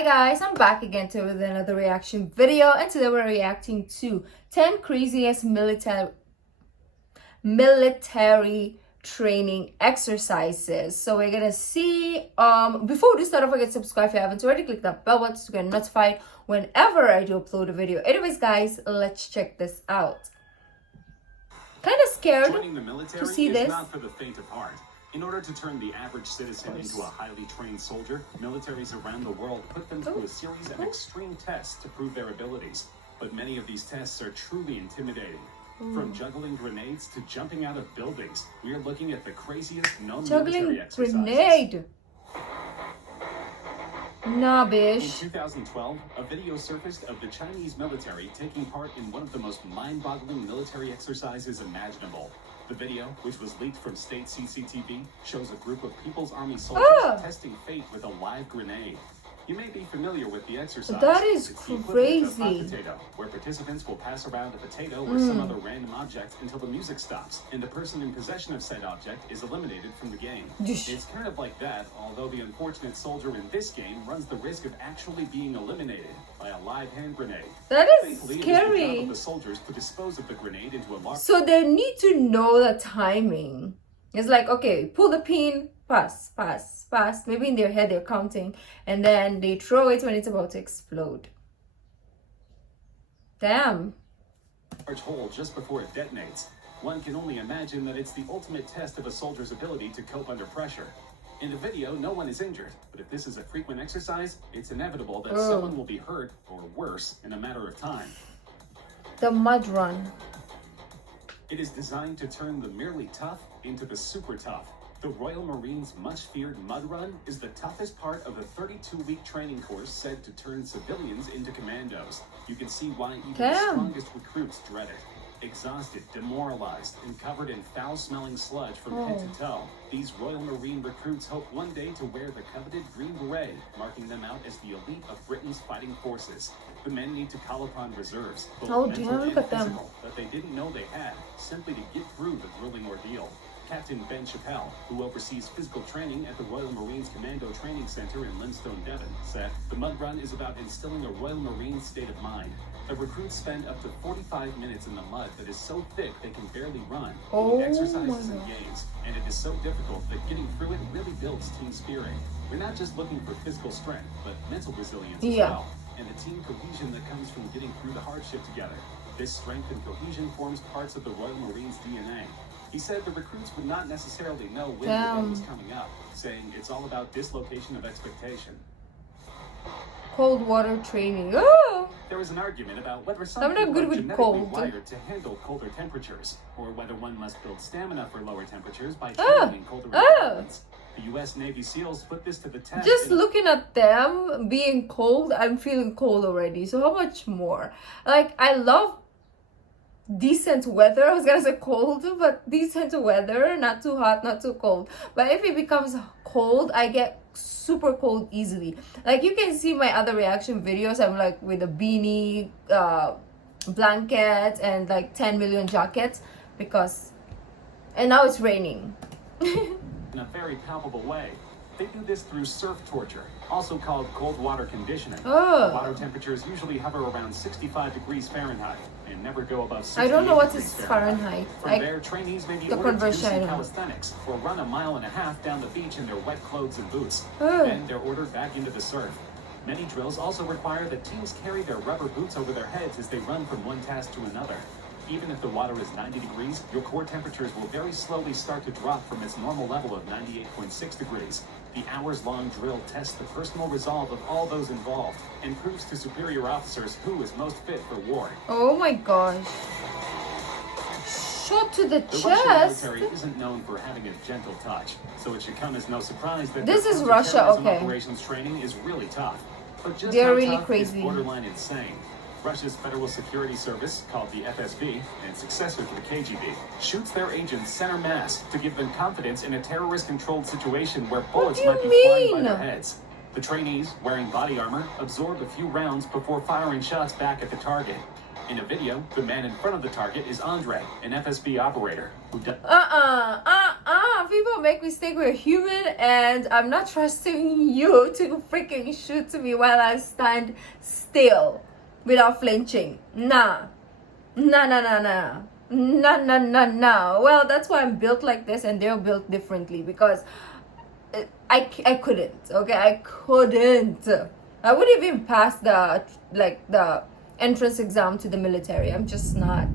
Hi guys, I'm back again with another reaction video, and today we're reacting to 10 craziest military training exercises. So we're gonna see, before we start, don't forget to subscribe if you haven't already. Click that bell button to get notified whenever I do upload a video. Anyways guys, let's check this out. Kind of scared Joining the military to see is this. not for the faint of heart. In order to turn the average citizen into a highly trained soldier, militaries around the world put them through a series of extreme tests to prove their abilities. But many of these tests are truly intimidating. From juggling grenades to jumping out of buildings, we are looking at the craziest non-military exercises. Grenade. Nah, In bish. 2012, a video surfaced of the Chinese military taking part in one of the most mind-boggling military exercises imaginable. The video, which was leaked from state CCTV, shows a group of People's Army soldiers testing fate with a live grenade. You may be familiar with the exercise. That is It's the equivalent of crazy. hot potato, where participants will pass around a potato or some other random object until the music stops, and the person in possession of said object is eliminated from the game. It's kind of like that, although the unfortunate soldier in this game runs the risk of actually being eliminated by a live hand grenade. That is Thankfully, it is the job scary. of the soldiers to dispose of the grenade into a large... So they need to know the timing. It's like, okay, pull the pin, pass, pass, pass. Maybe in their head they're counting, and then they throw it when it's about to explode. Damn. large hole just before it detonates. One can only imagine that it's the ultimate test of a soldier's ability to cope under pressure. In the video, no one is injured, but if this is a frequent exercise, it's inevitable that someone will be hurt, or worse, in a matter of time. The mud run. It is designed to turn the merely tough into the super tough. The Royal Marines' much-feared mud run is the toughest part of the 32-week training course said to turn civilians into commandos. You can see why even the strongest recruits dread it. Exhausted, demoralized, and covered in foul-smelling sludge from head to toe, these Royal Marine recruits hope one day to wear the coveted green beret, marking them out as the elite of Britain's fighting forces. The men need to call upon reserves, both mental and physical, that they didn't know they had, simply to get through the grueling ordeal. Captain Ben Chappell, who oversees physical training at the Royal Marines Commando Training Center in Linstone, Devon, said, "The mud run is about instilling a Royal Marine state of mind. The recruits spend up to 45 minutes in the mud that is so thick they can barely run, doing exercises and games, and it is so difficult that getting through it really builds team spirit. We're not just looking for physical strength, but mental resilience as well, and the team cohesion that comes from getting through the hardship together. This strength and cohesion forms parts of the Royal Marines' DNA." He said the recruits would not necessarily know when the run was coming up, saying it's all about dislocation of expectation. Cold water training. Oh! There was an argument about whether some I'm not people good are with genetically cold. wired to handle colder temperatures, or whether one must build stamina for lower temperatures by training in colder environments. The U.S. Navy SEALs put this to the test. Just looking at them being cold, I'm feeling cold already. So how much more? Like, I love decent weather. I was gonna say cold, but decent weather, not too hot, not too cold. But if it becomes cold, I get super cold easily. Like, you can see my other reaction videos, I'm like with a beanie, blanket, and like 10 million jackets, because, and now it's raining. In a very palpable way. They do this through surf torture, also called cold water conditioning. The water temperatures usually hover around 65 degrees Fahrenheit and never go above 68 I don't know what degrees is Fahrenheit. From there, trainees may be the ordered to do some conversion. calisthenics or run a mile and a half down the beach in their wet clothes and boots. Then they're ordered back into the surf. Many drills also require that teams carry their rubber boots over their heads as they run from one task to another. Even if the water is 90 degrees, your core temperatures will very slowly start to drop from its normal level of 98.6 degrees. The hours-long drill tests the personal resolve of all those involved and proves to superior officers who is most fit for war. Oh my gosh. Shot to the chest. Russian military isn't known for having a gentle touch, so it should come as no surprise that This is their Russia, counterterrorism okay. operations training is really tough. But just They're how really tough crazy. is borderline insane. Russia's Federal Security Service, called the FSB, and successor to the KGB, shoots their agents center mass to give them confidence in a terrorist-controlled situation where bullets might be flying by their heads. The trainees, wearing body armor, absorb a few rounds before firing shots back at the target. In a video, the man in front of the target is Andre, an FSB operator who does... People people make mistakes. We're human, and I'm not trusting you to freaking shoot me while I stand still without flinching. Nah. Nah, nah, nah, nah. Nah, nah, nah, nah. Well, that's why I'm built like this, and they're built differently, because I couldn't. Okay, I couldn't. I wouldn't even pass the entrance exam to the military. I'm just not.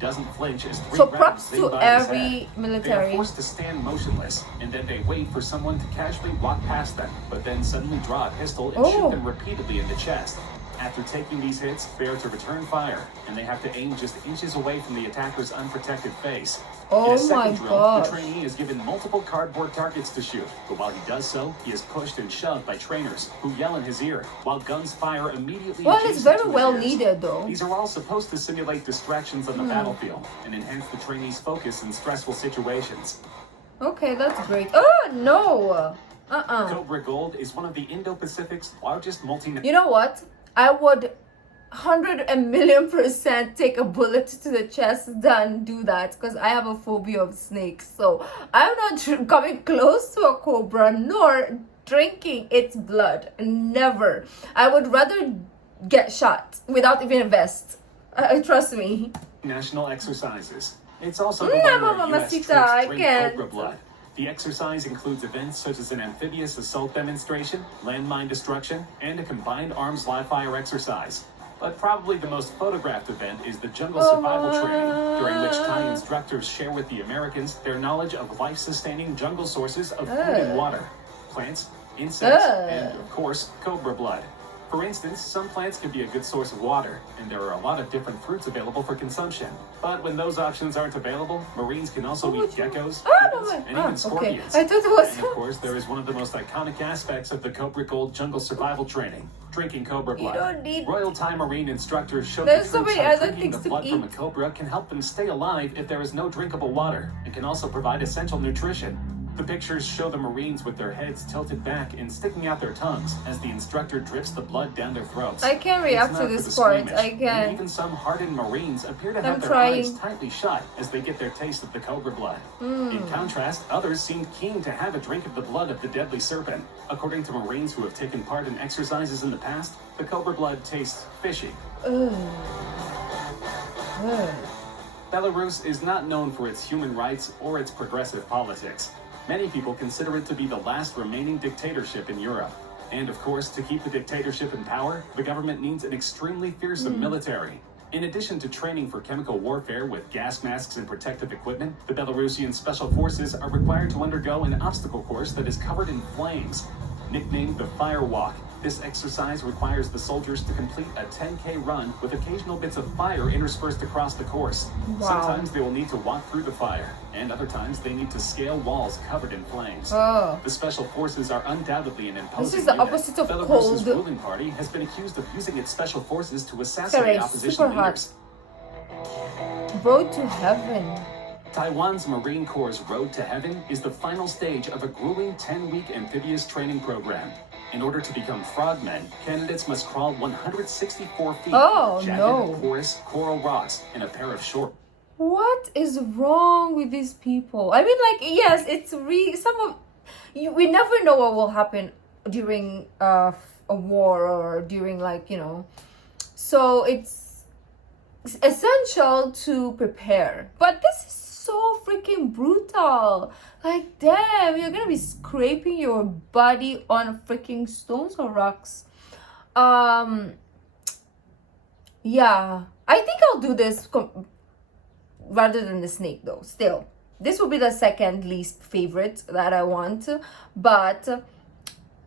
Doesn't flinch as three So rounds props zing to by his every head. They are military. forced to stand motionless, and then they wait for someone to casually walk past them, but then suddenly draw a pistol and shoot them repeatedly in the chest. After taking these hits, they are to return fire, and they have to aim just inches away from the attacker's unprotected face. In a Oh my second drill, gosh. the trainee is given multiple cardboard targets to shoot, but while he does so, he is pushed and shoved by trainers who yell in his ear, while guns fire immediately Well, it's adjacent very to his well ears. needed, though. These are all supposed to simulate distractions on the battlefield and enhance the trainee's focus in stressful situations. Okay, that's great. Oh no. COBRA Gold is one of the Indo-Pacific's largest multinational. You know what? I would 100,000,000% take a bullet to the chest than do that, because I have a phobia of snakes. So I'm not coming close to a cobra nor drinking its blood. Never. I would rather get shot without even a vest. Trust me. National exercises. It's also No, the one where Mama US troops Mamacita, I drink can't. COBRA blood. The exercise includes events such as an amphibious assault demonstration, landmine destruction, and a combined arms live fire exercise. But probably the most photographed event is the jungle survival training, during which Thai instructors share with the Americans their knowledge of life-sustaining jungle sources of food and water, plants, insects, and, of course, cobra blood. For instance, some plants can be a good source of water, and there are a lot of different fruits available for consumption. But when those options aren't available, Marines can also eat geckos, crickets, and even scorpions. I thought it was. And of course, there is one of the most iconic aspects of the COBRA Gold jungle survival training: drinking cobra blood. You don't need. Royal Thai Marine instructors show There's the so troops many how other drinking things the to blood from a eat. cobra can help them stay alive if there is no drinkable water, and can also provide essential nutrition. The pictures show the Marines with their heads tilted back and sticking out their tongues as the instructor drips the blood down their throats. I can't react It's to not for this the part. squeamish, I and can't. even some hardened Marines appear to have I'm their trying. eyes tightly shut as they get their taste of the cobra blood. In contrast, others seem keen to have a drink of the blood of the deadly serpent. According to Marines who have taken part in exercises in the past, the cobra blood tastes fishy. Ugh. Ugh. Belarus is not known for its human rights or its progressive politics. Many people consider it to be the last remaining dictatorship in Europe. And of course, to keep the dictatorship in power, the government needs an extremely fearsome military. In addition to training for chemical warfare with gas masks and protective equipment, the Belarusian special forces are required to undergo an obstacle course that is covered in flames. Nicknamed the Fire Walk, this exercise requires the soldiers to complete a 10K run with occasional bits of fire interspersed across the course. Wow. Sometimes they will need to walk through the fire, and other times they need to scale walls covered in flames. Oh. The special forces are undoubtedly an imposing This is the unit. opposite of Belarus's cold. ruling party has been accused of using its special forces to Sorry, assassinate opposition super hot. leaders. Road to heaven. Taiwan's Marine Corps' Road to Heaven is the final stage of a grueling 10-week amphibious training program. In order to become frogmen, candidates must crawl 164 feet Oh, with jagged, no. porous coral rocks in a pair of short. What is wrong with these people? I mean, like, yes, it's some of you. We never know what will happen during a war or during, like, you know. So it's essential to prepare. But this is so freaking brutal. Like, damn, you're gonna be scraping your body on freaking stones or rocks. Yeah, I think I'll do this rather than the snake, though. Still, this will be the second least favorite that I want, but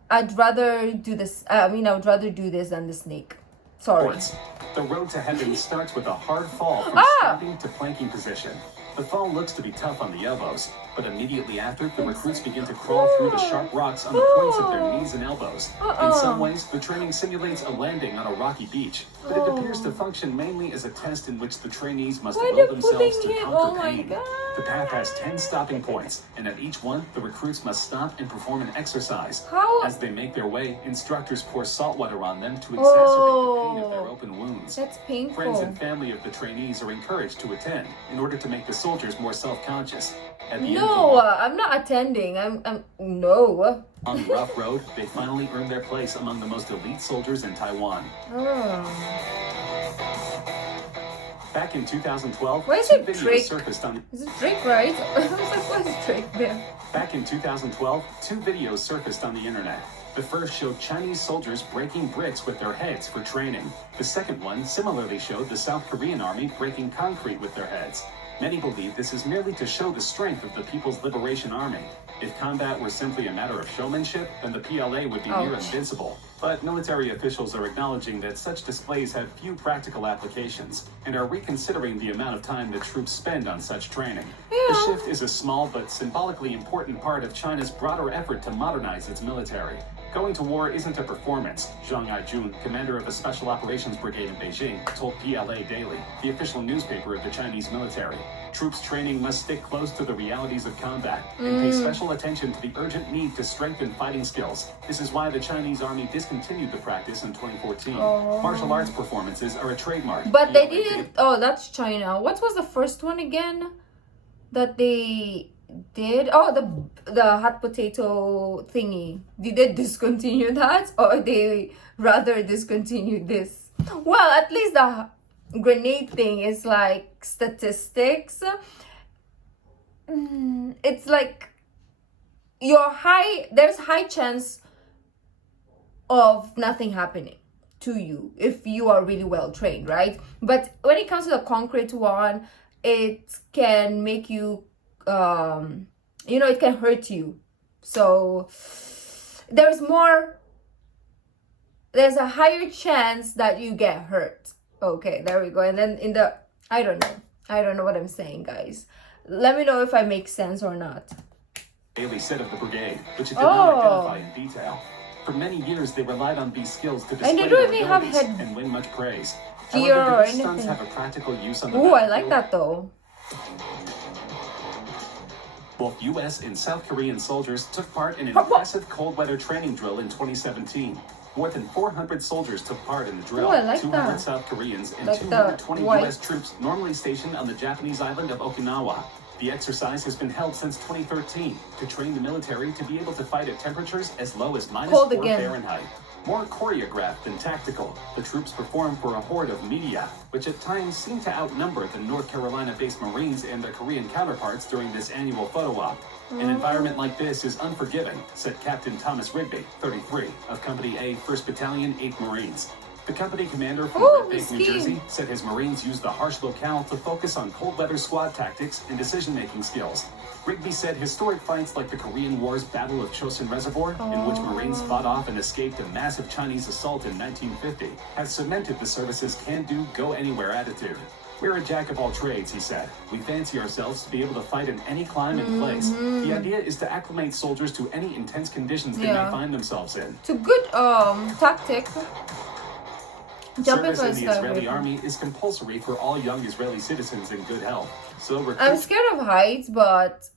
I'd rather do this. I mean, I would rather do this than the snake. Sorry. Sports. The Road to Heaven starts with a hard fall from standing to planking position. The fall looks to be tough on the elbows, but immediately after, the recruits begin to crawl through the sharp rocks on the points of their knees and elbows. In some ways, the training simulates a landing on a rocky beach, but it appears to function mainly as a test in which the trainees must Why will they're themselves to putting it- conquer oh my pain. God. The path has 10 stopping points, and at each one, the recruits must stop and perform an exercise. How? As they make their way, instructors pour salt water on them to exacerbate the pain of their open wounds. That's Friends painful. and family of the trainees are encouraged to attend in order to make the soldiers more self-conscious. At the end No, of I'm not attending. No. on the rough road, they finally earned their place among the most elite soldiers in Taiwan. Back in 2012, Why is two it videos Drake? surfaced on. Is it Drake, right? I was like, what is Drake there? Back in 2012, two videos surfaced on the internet. The first showed Chinese soldiers breaking bricks with their heads for training. The second one similarly showed the South Korean army breaking concrete with their heads. Many believe this is merely to show the strength of the People's Liberation Army. If combat were simply a matter of showmanship, then the PLA would be near Ouch. invincible. But military officials are acknowledging that such displays have few practical applications and are reconsidering the amount of time that troops spend on such training. The Yeah. shift is a small but symbolically important part of China's broader effort to modernize its military. Going to war isn't a performance, Zhang Aijun, commander of the Special Operations Brigade in Beijing, told PLA Daily, the official newspaper of the Chinese military. Troops training must stick close to the realities of combat and pay special attention to the urgent need to strengthen fighting skills. This is why the Chinese army discontinued the practice in 2014. Martial arts performances are a trademark. But they PLA didn't. Oh, that's China. What was the first one again that they did? Oh, the hot potato thingy. Did they discontinue that, or they rather discontinued this? Well, at least the grenade thing is like statistics. It's like there's high chance of nothing happening to you if you are really well trained, right? But when it comes to the concrete one, it can make you it can hurt you. So there's a higher chance that you get hurt. Okay, there we go. And then I don't know what I'm saying, guys. Let me know if I make sense or not. Daily said of the brigade, which it did not identify in detail. For many years, they relied on these skills to display And they their don't even have abilities and win much praise. gear However, or do these stunts anything. have a practical use on the Ooh, I like battlefield? that though. Both U.S. and South Korean soldiers took part in an impressive cold weather training drill in 2017. More than 400 soldiers took part in the drill. Ooh, I like 200 that. South Koreans and Like the 220 white. U.S. troops normally stationed on the Japanese island of Okinawa. The exercise has been held since 2013 to train the military to be able to fight at temperatures as low as Cold -4 again. Fahrenheit. More choreographed than tactical, the troops perform for a horde of media, which at times seem to outnumber the North Carolina-based Marines and their Korean counterparts during this annual photo op. An environment like this is unforgiving, said Captain Thomas Rigby, 33, of Company A, 1st Battalion, 8th Marines. The company commander from Oh, Red Bank, New ski. Jersey, said his Marines used the harsh locale to focus on cold weather squad tactics and decision-making skills. Rigby said historic fights like the Korean War's Battle of Chosin Reservoir, in which Marines fought off and escaped a massive Chinese assault in 1950, has cemented the service's can-do, go-anywhere attitude. We're a jack of all trades, he said. We fancy ourselves to be able to fight in any climate and place. The idea is to acclimate soldiers to any intense conditions they may Yeah. find themselves in. It's a good tactic. Jumping Service for in the Israeli skyscraper. army is compulsory for all young Israeli citizens in good health. So I'm recruits scared of heights, but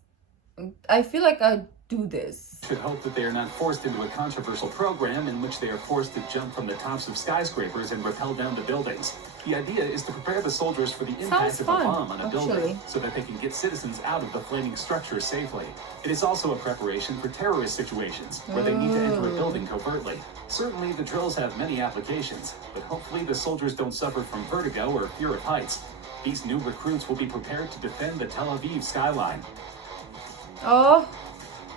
I feel like I do this. should hope that they are not forced into a controversial program in which they are forced to jump from the tops of skyscrapers and rappel down the buildings. The idea is to prepare the soldiers for the impact Sounds of a fun, bomb on a actually. building so that they can get citizens out of the flaming structure safely. It is also a preparation for terrorist situations where they need to enter a building covertly. Certainly, the drills have many applications, but hopefully the soldiers don't suffer from vertigo or fear of heights. These new recruits will be prepared to defend the Tel Aviv skyline. Oh,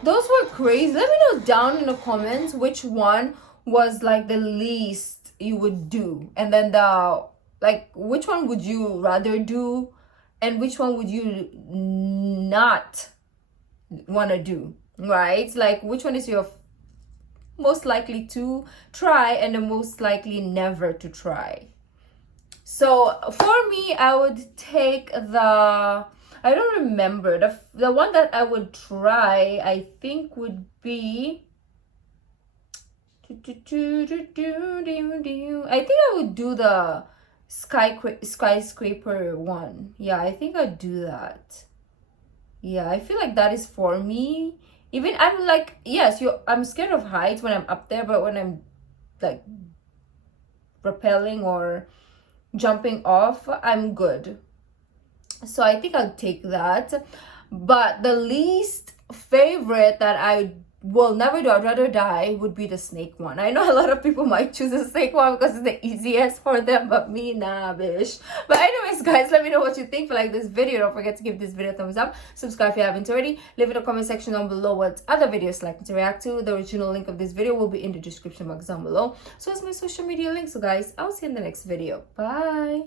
those were crazy. Let me know down in the comments which one was like the least you would do, and then which one would you rather do, and which one would you not want to do, right? Like which one is your most likely to try and the most likely never to try. So for me, I would take I don't remember. The one that I would try, I think, would be I think I would do the skyscraper one. Yeah, I think I'd do that. Yeah, I feel like that is for me. Even I'm like, yes, I'm scared of heights when I'm up there, but when I'm like rappelling or jumping off, I'm good. So I think I'll take that. But the least favorite that I will never do, I'd rather die, would be the snake one. I know a lot of people might choose the snake one because it's the easiest for them, but me, nah, bish. But anyways, guys, let me know what you think. If you like this video, don't forget to give this video a thumbs up. Subscribe if you haven't already. Leave in the comment section down below what other videos you'd like me to react to. The original link of this video will be in the description box down below. So it's my social media link. So guys, I'll see you in the next video. Bye.